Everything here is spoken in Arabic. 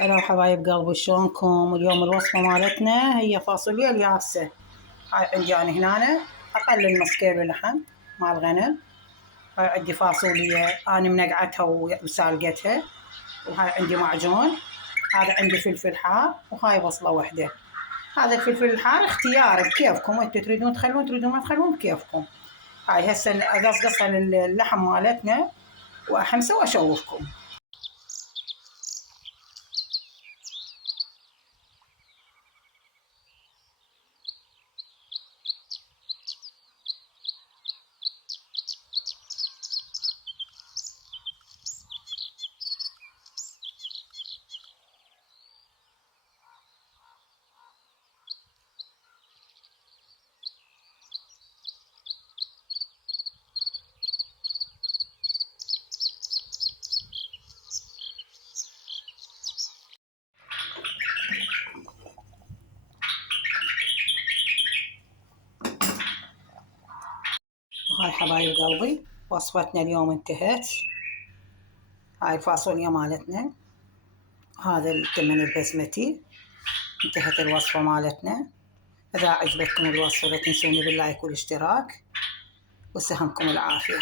هلا حبايب قلبي، شلونكم؟ اليوم الوصفة مالتنا هي فاصوليا اليابسة. هاي عندي أنا هنا أقل نص كيلو لحم مال غنم. هاي عندي فاصوليا أنا منقعتها وسالقتها، وهاي عندي معجون. هذا عندي فلفل حار، وهاي بصلة وحدة. هذا الفلفل الحار اختياري بكيفكم، انتوا تريدون تخلون تريدون ما تخلون بكيفكم. هاي هسه أقصقصها اللحم مالتنا وأحمسه وأشوفكم. وهاي حبايب قلبي وصفتنا اليوم انتهت. هاي الفاصوليا مالتنا، هذا التمن البسمتي. انتهت الوصفة مالتنا. إذا عجبتكم الوصفة لا تنسوني باللايك والاشتراك، وسهمكم العافية.